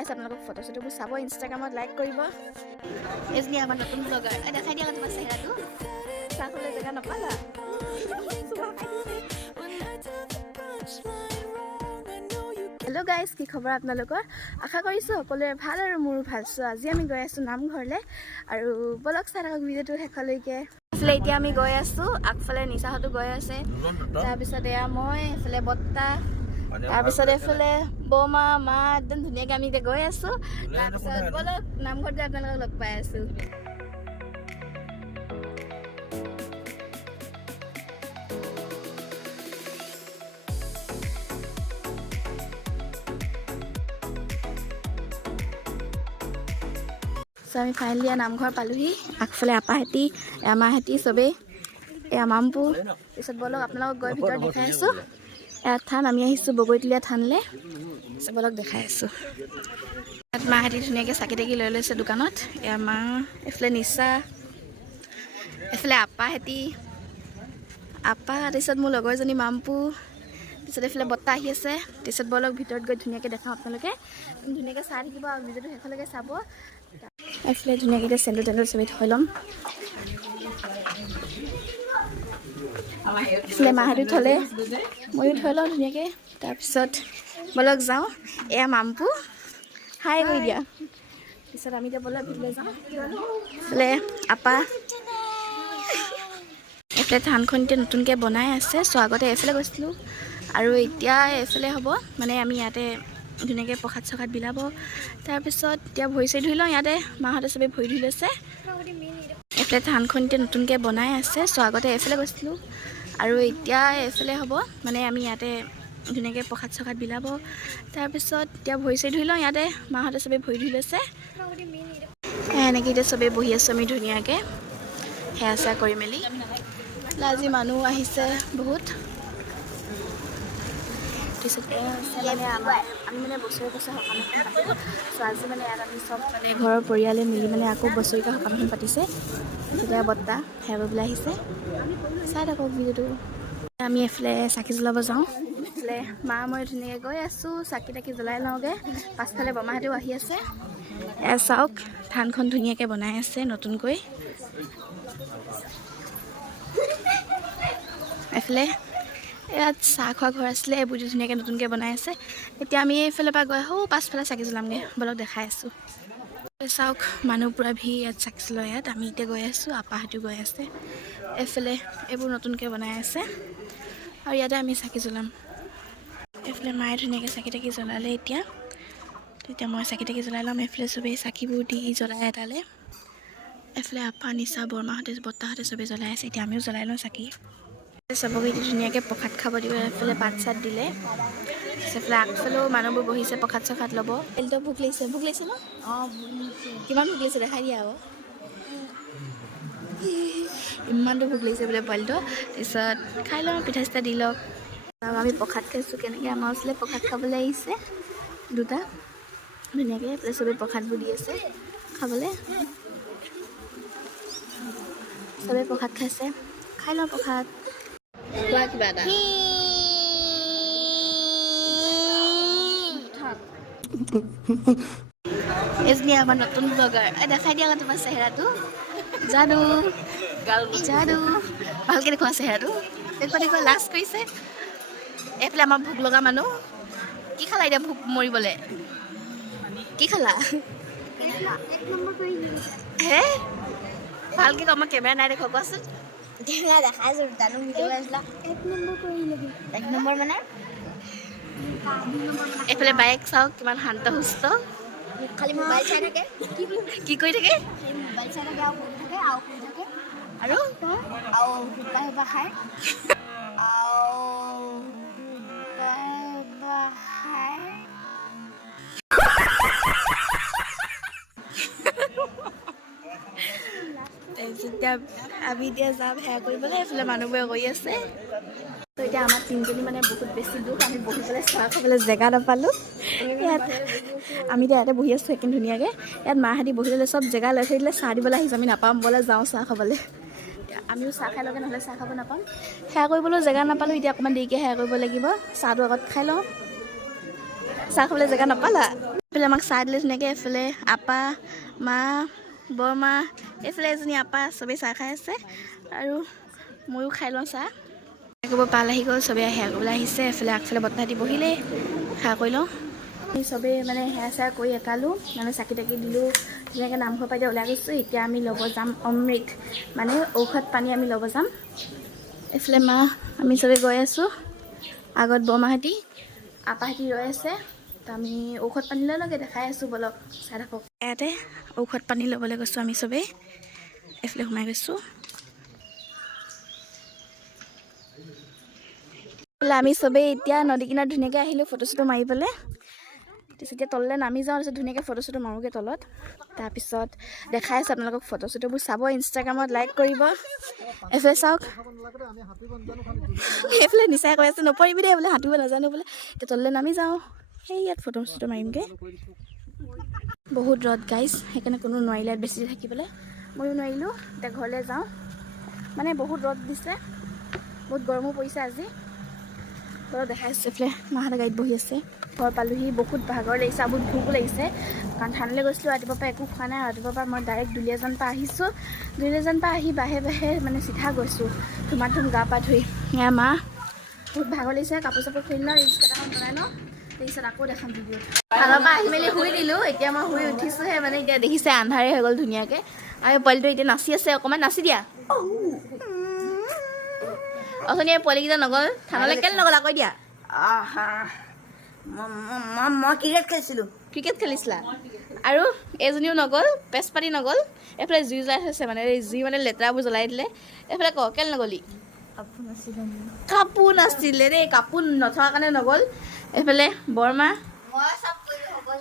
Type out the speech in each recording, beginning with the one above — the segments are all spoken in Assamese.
আছে আপোনালোকক ফটো চটোবোৰ চাব ইনষ্টাগ্ৰামত লাইক কৰিব এজনী আমাৰ নতুন ব্লগাৰ দেখাই দিয়া তোমাৰ চেহেৰাটো চাহ খাবলৈ জেগা নাপালা হেল্ল' গাইজ কি খবৰ আপোনালোকৰ আশা কৰিছোঁ সকলোৰে ভাল আৰু মোৰো ভাল চ' আজি আমি গৈ আছোঁ নামঘৰলৈ আৰু বলক চাই থাকক ভিডিঅ'টো শেষলৈকে আচলতে এতিয়া আমি গৈ আছোঁ আগফালে নিচাহঁতো গৈ আছে তাৰপিছত এয়া মই এইফালে বৰ্তা তাৰপিছত এইফালে বৌমা মা একদম ধুনীয়াকৈ আমি এতিয়া গৈ আছোঁ তাৰপিছত বলক নামঘৰত গৈ আপোনালোকক লগ পাই আছোঁ চ' আমি ফাইনেলি নামঘৰ পালোহি আগফালে আপাহেঁতি আমাহেঁতি চবেই এয়া মামপু পিছত বলক আপোনালোকক গৈ ভিতৰত দেখাই আছোঁ এয়া থান আমি আহিছোঁ বগৈতলীয়া থানলৈ বলক দেখাই আছোঁ ইয়াত মাহেঁতি ধুনীয়াকৈ চাকি তাকি লৈ লৈছে দোকানত এয়া মা এইফালে নিচা এইফালে আপাহেঁতি আপা তাৰপিছত মোৰ লগৰজনী মামপু তাৰপিছত এইফালে বৰ্তা আহি আছে তাৰপিছত বলক ভিতৰত গৈ ধুনীয়াকৈ দেখাওঁ আপোনালোকে ধুনীয়াকৈ চাই থাকিব আৰু ভিডিঅ'টো শেষলৈকে চাব এইফালে ধুনীয়াকৈ এতিয়া চেণ্ডেল টেণ্ডেল চবেই থৈ ল'ম এইফালে মাহঁতে থ'লে ময়ো থৈ লওঁ ধুনীয়াকৈ তাৰপিছত বলক যাওঁ এয়া মামপু হাই কৰি দিয়া তাৰপিছত আমি এতিয়া বলক ভিতৰলৈ যাওঁ এইফালে আপা এইফালে থানখন এতিয়া নতুনকৈ বনাই আছে চ' আগতে এইফালে গৈছিলোঁ আৰু এতিয়া এইফালে হ'ব মানে আমি ইয়াতে ধুনীয়াকৈ প্ৰসাদ চসাদ বিলাব তাৰপিছত এতিয়া ভৰি চৰি ধুই লওঁ ইয়াতে মাহঁতে চবেই ভৰি ধুই লৈছে এইফালে থানখন এতিয়া নতুনকৈ বনাই আছে চ' আগতে এইফালে গৈছিলোঁ আৰু এতিয়া এইফালে হ'ব মানে আমি ইয়াতে ধুনীয়াকৈ প্ৰসাদ চসাদ বিলাব তাৰপিছত এতিয়া ভৰি চৰি ধুই লওঁ ইয়াতে মাহঁতে চবেই ভৰি ধুই লৈছে এনেকৈ এতিয়া চবেই বহি আছোঁ আমি ধুনীয়াকৈ সেয়া চেয়া কৰি মেলি আজি মানুহ আহিছে বহুত তাৰপিছত মানে আমি মানে বছৰে বছৰে সকাম এখন পাতিলোঁ চ' আজি মানে ইয়াত আমি চব মানে ঘৰৰ পৰিয়ালে মিলি মানে আকৌ বছৰেকীয়া সকাম এখন পাতিছে তেতিয়া বৰ্তা সেয়া কৰিবলৈ আহিছে চাই থাকক ভিডিঅ'টো আমি এইফালে চাকি জ্বলাব যাওঁ এইফালে মা মই ধুনীয়াকৈ গৈ আছোঁ চাকি তাকি জ্বলাই লওঁগৈ পাছফালে বৰমাহঁতেও আহি আছে এয়া চাওক থানখন ধুনীয়াকৈ বনাই আছে নতুনকৈ এইফালে ইয়াত চাহ খোৱা ঘৰ আছিলে এইবোৰ ধুনীয়াকৈ নতুনকৈ বনাই আছে এতিয়া আমি এইফালৰ পৰা গৈ আহোঁ পাছফালে চাকি জ্বলামগৈ বলক দেখাই আছোঁ চাওক মানুহ পূৰা ভিৰ ইয়াত চাকি জ্বলাই ইয়াত আমি এতিয়া গৈ আছোঁ আপাহঁতেও গৈ আছে এইফালে এইবোৰ নতুনকৈ বনাই আছে আৰু ইয়াতে আমি চাকি জ্বলাম এইফালে মায়ে ধুনীয়াকৈ চাকি তাকি জ্বলালে তেতিয়া মই চাকি তাকি জ্বলাই ল'ম এইফালে চবেই চাকিবোৰ দি জ্বলাই এটালে এইফালে আপা নিচা বৰমাহঁতে বৰ্তাহঁতে চবেই জ্বলাই আছে এতিয়া আমিও জ্বলাই লওঁ চাকি চবকে এতিয়া ধুনীয়াকৈ প্ৰসাদ খাব দিব এইফালে পাত চাত দিলে এইফালে আগফালেও মানুহবোৰ বহিছে প্ৰসাদ চসাদ ল'ব এলটো ভোক লাগিছে ন অঁ কিমান ভোক লাগিছে দেখাই দিয়া আকৌ ইমানটো ভোক লাগিছে বোলে পোৱালিটো তাৰপিছত খাই লওঁ পিঠা চিঠা দি লওক আৰু আমি প্ৰসাদ খাইছোঁ কেনেকৈ আমাৰ ওচৰলৈ প্ৰসাদ খাবলৈ আহিছে দুটা ধুনীয়াকৈ এইফালে চবেই প্ৰসাদবোৰ দি আছে খাবলৈ চবেই প্ৰসাদ খাইছে খাই লওঁ প্ৰসাদ কিবা এটা এজনী আমাৰ নতুন ব্লগাৰ দেখাই দিয়া তোমাৰ চেহেৰাটো যাদু ভালকৈ দেখুওৱা চেহেৰাটো দেখুৱা লাজ কৰিছে এইফালে আমাৰ ভোক লগা মানুহ কি খালা এতিয়া ভোক মৰিবলৈ কি খালা হে ভালকৈ কওঁ মই কেমেৰা নাই দেখুৱা কোৱাচোন দেখাইছোঁ জানো এক নম্বৰ মানে এইফালে বাইক চাওক কিমান শান্ত সুস্থ খালি মোবাইল চাই থাকে কি কৰি থাকে মোবাইল চাই থাকে আৰু খায় এতিয়া আমি এতিয়া যাম সেয়া কৰিবলৈ এইফালে মানুহবোৰে কৰি আছে তো এতিয়া আমাৰ তিনিজনী মানে বহুত বেছি দুখ আমি বহিবলৈ চাহ খাবলৈ জেগা নাপালোঁ ইয়াত আমি এতিয়া ইয়াতে বহি আছোঁ সেইখিনি ধুনীয়াকৈ ইয়াত মাহঁতি বহি ল'লে চব জেগা লৈ থৈ দিলে চাহ দিবলৈ আহিছোঁ আমি নাপাম বোলে যাওঁ চাহ খাবলৈ আমিও চাহ খাই লগে নহ'লে চাহ খাব নাপাম সেয়া কৰিবলৈও জেগা নাপালোঁ এতিয়া অকণমান দেৰিকৈ সেয়া কৰিব লাগিব চাহটো আগত খাই লওঁ চাহ খাবলৈ জেগা নাপালা এইফালে আমাক চাহ দিলে ধুনীয়াকৈ। এইফালে আপা, মা, বৰমা, এইফালে এজনী আপা, চবেই চাহ খাই আছে আৰু ময়ো খাই লওঁ চাহ। আকৌ পাল আহি গ'ল, চবেই সেৱা কৰিবলৈ আহিছে। এইফালে আগফালে বতাহ দি বহিলেই সেৱা কৰি লওঁ। আমি চবেই মানে সেৱা চেৱা কৰি একালোঁ, মানে চাকি তাকি দিলোঁ, ধুনীয়াকৈ নামঘৰ পাই ওলাই গৈছোঁ। এতিয়া আমি ল'ব যাম অমৃত, মানে ঔষধ পানী আমি ল'ব যাম। এইফালে মা, আমি চবেই গৈ আছোঁ। আগত বৰমাহঁতি, আপাহঁতি ৰৈ আছে। তো আমি ঔষধ পানী লৈ লগে দেখাই আছোঁ, বলক চাই থাকক। ইয়াতে ঔষধ পানী ল'বলৈ গৈছোঁ আমি চবেই। এইফালে সোমাই গৈছোঁ। আমি চবেই এতিয়া নদী কিনাৰত ধুনীয়াকৈ আহিলোঁ ফটো চটো মাৰিবলৈ। তাৰপিছত এতিয়া তললৈ নামি যাওঁ, তাৰপিছত ধুনীয়াকৈ ফটো চটো মাৰোঁগৈ তলত। তাৰপিছত দেখাই আছোঁ আপোনালোকক, ফটো চটোবোৰ চাব, ইনষ্টাগ্ৰামত লাইক কৰিব। এইফালে চাওক, এইফালে নিচাই কৈ আছে নপৰিবি দেই বোলে, সাঁতুৰিব নাজানো বোলে। এতিয়া তললৈ নামি যাওঁ, সেই ইয়াত ফটো চটো মাৰিমগৈ। বহুত ৰ'দ গাইজ, সেইকাৰণে কোনো নোৱাৰিলে বেছি থাকিবলৈ, ময়ো নোৱাৰিলোঁ। এতিয়া ঘৰলৈ যাওঁ, মানে বহুত ৰ'দ দিছে, বহুত গৰমো পৰিছে আজি। ঘৰত দেখাইছোঁ। এইফালে মাহঁতে গাড়ীত বহি আছে। ঘৰ পালোহি, বহুত ভাগৰ লাগিছে আৰু বহুত ভোকো লাগিছে, কাৰণ থানলৈ গৈছিলোঁ। ৰাতিপুৱাৰ পৰা একো খোৱা নাই। ৰাতিপুৱাৰ পৰা মই ডাইৰেক্ট দুলীয়াজান পৰা আহিছোঁ। দুলীয়াজান পৰা আহি বাহে বাহে মানে চিধা গৈছোঁ, ধুমা ধুম গা পা ধুই। এয়া মা, বহুত ভাগৰ লাগিছে, কাপোৰ চাপোৰ খুলি লওঁ, ৰিলচ কেইটামান বনাই লওঁ, তাৰপিছত আকৌ দেখাম ভিডিঅ'ত। থানৰ পৰা আহি মেলি শুই দিলোঁ। এতিয়া মই শুই উঠিছোঁহে, মানে এতিয়া দেখিছে আন্ধাৰে হৈ গ'ল ধুনীয়াকৈ। আৰু পোৱালিটো এতিয়া নাচি আছে, অকণমান নাচি দিয়া। অথনি পোৱালিকেইটা নগ'ল থানলৈ, কেলৈ নগ'ল আকৌ দিয়া। মই ক্ৰিকেট খেলিছিলোঁ। ক্ৰিকেট খেলিছিলা? আৰু এজনীও নগ'ল, পেচ পাতি নগ'ল। এইফালে জুই জ্বলাই থৈছে, মানে জুই মানে লেতেৰাবোৰ জ্বলাই দিলে। এইফালে ক কেলৈ নগ'লি? কাপোৰ নাছিলে দেই, কাপোৰ নথকাৰ কাৰণে নগ'ল। এইফালে বৰমা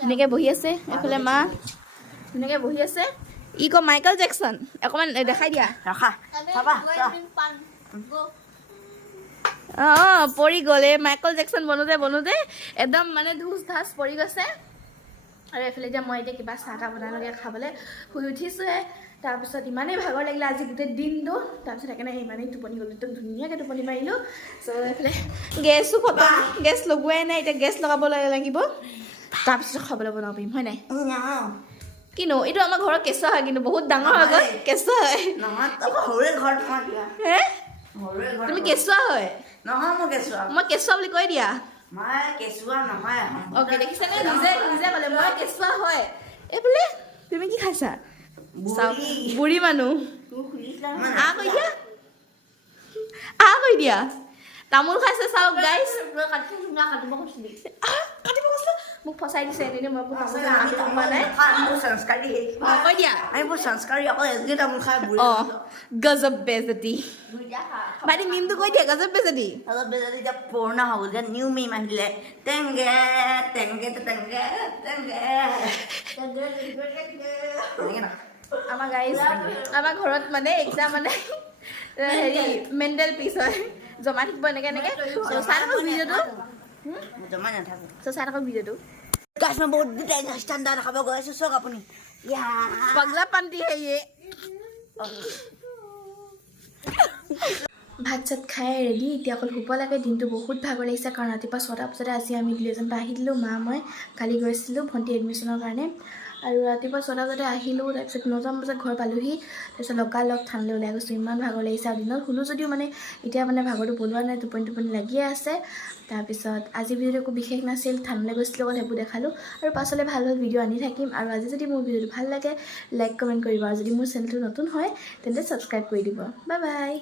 ধুনীয়াকৈ বহি আছে। এইফালে মা ধুনীয়াকৈ বহি আছে। ই ক মাইকেল জেকচন, অকণমান দেখাই দিয়া। অঁ পৰি গ'ল, এই মাইকেল জেকচন বনোতে একদম মানে ধুচ ধাচ পৰি গৈছে। আৰু এইফালে এতিয়া মই এতিয়া কিবা চাহ তাহ বনাই লগে খাবলৈ, শুই উঠিছোঁহে। তাৰপিছত ইমানেই ভাগৰ লাগিলে আজি গোটেই দিনটো, তাৰপিছত সেইকাৰণে ইমানেই টোপনি গ'লোঁ, একদম ধুনীয়াকৈ টোপনি মাৰিলোঁ। চ' এইফালে গেছো খতম, গেছ লগোৱাই নাই, এতিয়া গেছ লগাব লাগিব, তাৰপিছত খাবলৈ বনাব পাৰিম, হয় নাই? কিনো এইটো আমাৰ ঘৰৰ কেঁচুৱা হয়, কিন্তু বহুত ডাঙৰ হৈ গ'ল, কেঁচুৱা হয়। হে তুমি কেঁচুৱা হয়? নহয় মই কেঁচুৱা বুলি কৈ দিয়া। কেঁচুৱা নহয়। অ'কে, দেখিছেনে? নিজে ক'লে মই কেঁচুৱা হয়। এইফালে তুমি কি খাইছা? বুঢ়ী মানুহ কৈ দিয়া, তামোল খাইছে চাওক গাইজ। মোক ফচাই দিছে, এনেই মই পোৱা নাই। কৈ দিয়া গজব বেজতি। ভাইটি মিমটো কৈ দিয়া, গজব বেজতি। এতিয়া পুৰণা হ'ব, এতিয়া নিউ মিম আহিলে। টেংগে টেংগে টেংগে টেংগে। আমাৰ গাইজ, আমাৰ ঘৰত মানে এক্সাম মানে হেৰি মেণ্টেল পিচ হয়, জমা থাকিব এনেকৈ চাই থাকক ভিডিঅ'টো। জমা নাথাকে, চাই থাকক ভিডিঅ'টো। মই বহুত ঠাণ্ডা দেখাব গৈ আছোঁ, চাওক আপুনি। পগলা পান্তি হে ইয়ে। ভাত চাত খাই ৰেডি, এতিয়া অকল শুব লাগে। দিনটো বহুত ভাগৰ লাগিছে, কাৰণ ৰাতিপুৱা 6টা বজাতে আজি আমি দুলীয়াজান পৰা আহি দিলোঁ। মা মই কালি গৈছিলোঁ ভণ্টি এডমিশ্যনৰ কাৰণে, আৰু ৰাতিপুৱা 6টা বজাতে আহিলোঁ। তাৰপিছত 9টা বজাত ঘৰ পালোহি। তাৰপিছত লগালগ থানলৈ ওলাই গৈছোঁ, ইমান ভাগৰ লাগিছে। আৰু দিনত শুলোঁ যদিও মানে এতিয়া মানে ভাগৰটো পলোৱা নাই, টোপনি লাগিয়ে আছে। তাৰপিছত আজি ভিডিঅ'টো একো বিশেষ নাছিল, থানলৈ গৈছিলোঁ অকল, সেইবোৰ দেখালোঁ। আৰু পাছলৈ ভাল ভিডিঅ' আনি থাকিম। আৰু আজি যদি মোৰ ভিডিঅ'টো ভাল লাগে লাইক কমেণ্ট কৰিব, আৰু যদি মোৰ চেনেলটো নতুন হয় তেন্তে ছাবস্ক্ৰাইব কৰি দিব। Bye bye.